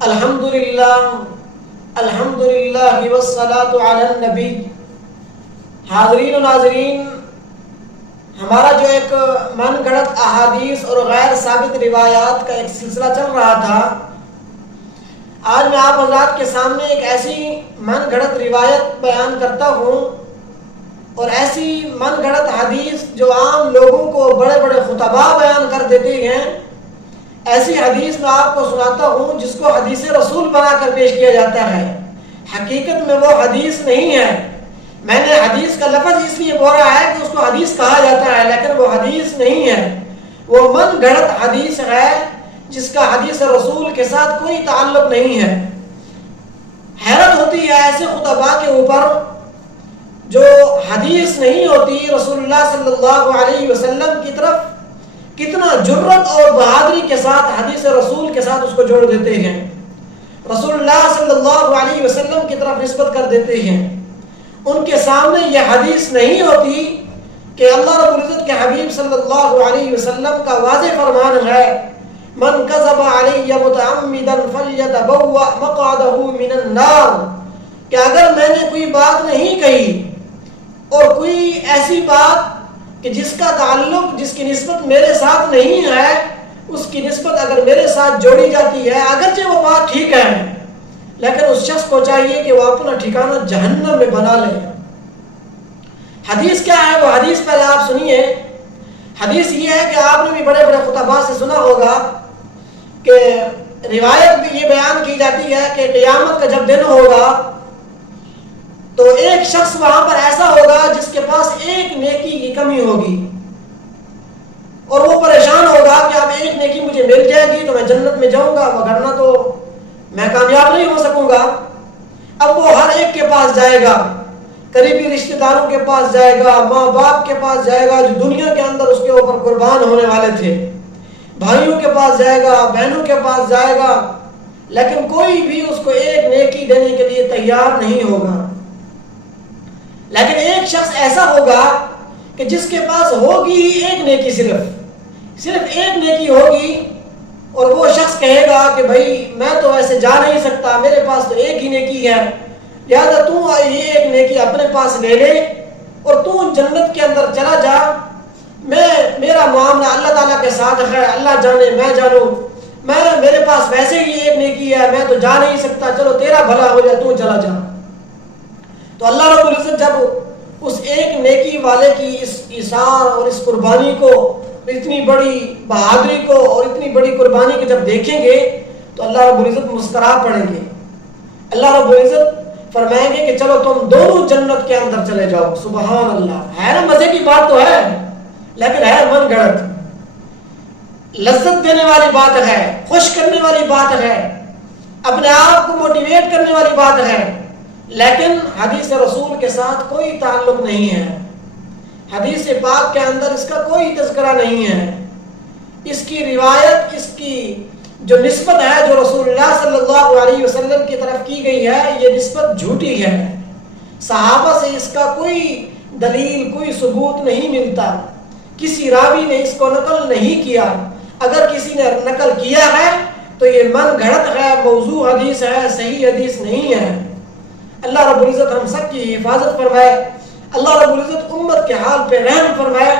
الحمدللہ والصلاۃ علی النبی۔ حاضرین و ناظرین، ہمارا جو ایک من گھڑت احادیث اور غیر ثابت روایات کا ایک سلسلہ چل رہا تھا، آج میں آپ حضرات کے سامنے ایک ایسی من گھڑت روایت بیان کرتا ہوں اور ایسی من گھڑت حدیث جو عام لوگوں کو بڑے بڑے خطباء بیان کر دیتے ہیں، ایسی حدیث میں آپ کو سناتا ہوں جس کو حدیث رسول بنا کر پیش کیا جاتا ہے۔ حقیقت میں وہ حدیث نہیں ہے۔ میں نے حدیث کا لفظ اس لیے بولا ہے کہ اس کو حدیث کہا جاتا ہے، لیکن وہ حدیث نہیں ہے، وہ من گھڑت حدیث ہے جس کا حدیث رسول کے ساتھ کوئی تعلق نہیں ہے۔ حیرت ہوتی ہے ایسے خطباء کے اوپر جو حدیث نہیں ہوتی رسول اللہ صلی اللہ علیہ وسلم کی طرف کتنا جرت اور بہادری کے ساتھ حدیث رسول کے ساتھ اس کو جوڑ دیتے ہیں، رسول اللہ صلی اللہ علیہ وسلم کی طرف نسبت کر دیتے ہیں۔ ان کے سامنے یہ حدیث نہیں ہوتی کہ اللہ رب العزت کے حبیب صلی اللہ علیہ وسلم کا واضح فرمان ہے، من کذب علی متعمدا فلیتبوأ مقعدہ من النار، کہ اگر میں نے کوئی بات نہیں کہی اور کوئی ایسی بات کہ جس کا تعلق، جس کی نسبت میرے ساتھ نہیں ہے، اس کی نسبت اگر میرے ساتھ جوڑی جاتی ہے، اگرچہ وہ بات ٹھیک ہے، لیکن اس شخص کو چاہیے کہ وہ اپنا ٹھکانہ جہنم میں بنا لے۔ حدیث کیا ہے؟ وہ حدیث پہلے آپ سنیے۔ حدیث یہ ہے کہ آپ نے بھی بڑے بڑے خطباء سے سنا ہوگا کہ روایت بھی یہ بیان کی جاتی ہے کہ قیامت کا جب دن ہوگا تو ایک شخص وہاں پر ایسا ہوگا جس کے پاس ایک نیکی کی کمی ہوگی، اور وہ پریشان ہوگا کہ اب ایک نیکی مجھے مل جائے گی تو میں جنت میں جاؤں گا، وگرنہ تو میں کامیاب نہیں ہو سکوں گا۔ اب وہ ہر ایک کے پاس جائے گا، قریبی رشتہ داروں کے پاس جائے گا، ماں باپ کے پاس جائے گا جو دنیا کے اندر اس کے اوپر قربان ہونے والے تھے، بھائیوں کے پاس جائے گا، بہنوں کے پاس جائے گا، لیکن کوئی بھی اس کو ایک نیکی دینے کے لیے تیار نہیں ہوگا۔ لیکن ایک شخص ایسا ہوگا کہ جس کے پاس ہوگی ہی ایک نیکی، صرف ایک نیکی ہوگی، اور وہ شخص کہے گا کہ بھائی میں تو ایسے جا نہیں سکتا، میرے پاس تو ایک ہی نیکی ہے، لہذا تو یہ ایک نیکی اپنے پاس لے لے اور تو جنت کے اندر چلا جا، میرا معاملہ اللہ تعالیٰ کے ساتھ ہے، اللہ جانے میں جانوں، میرے پاس ویسے ہی ایک نیکی ہے، میں تو جا نہیں سکتا، چلو تیرا بھلا ہو جائے تو چلا جا۔ تو اللہ رب العزت جب اس ایک نیکی والے کی اس ایثار اور اس قربانی کو، اتنی بڑی بہادری کو اور اتنی بڑی قربانی کو جب دیکھیں گے تو اللہ رب العزت مسکرا پڑیں گے۔ اللہ رب العزت فرمائیں گے کہ چلو تم دونوں جنت کے اندر چلے جاؤ۔ سبحان اللہ! ہے نا، مزے کی بات تو ہے، لیکن ہے من گھڑت، لذت دینے والی بات ہے، خوش کرنے والی بات ہے، اپنے آپ کو موٹیویٹ کرنے والی بات ہے، لیکن حدیث رسول کے ساتھ کوئی تعلق نہیں ہے، حدیث پاک کے اندر اس کا کوئی تذکرہ نہیں ہے، اس کی روایت، اس کی جو نسبت ہے جو رسول اللہ صلی اللہ علیہ وسلم کی طرف کی گئی ہے، یہ نسبت جھوٹی ہے۔ صحابہ سے اس کا کوئی دلیل، کوئی ثبوت نہیں ملتا، کسی راوی نے اس کو نقل نہیں کیا، اگر کسی نے نقل کیا ہے تو یہ من گھڑت ہے، موضوع حدیث ہے، صحیح حدیث نہیں ہے۔ اللہ رب العزت ہم سب کی حفاظت فرمائے، اللہ رب العزت امت کے حال پہ رحم فرمائے۔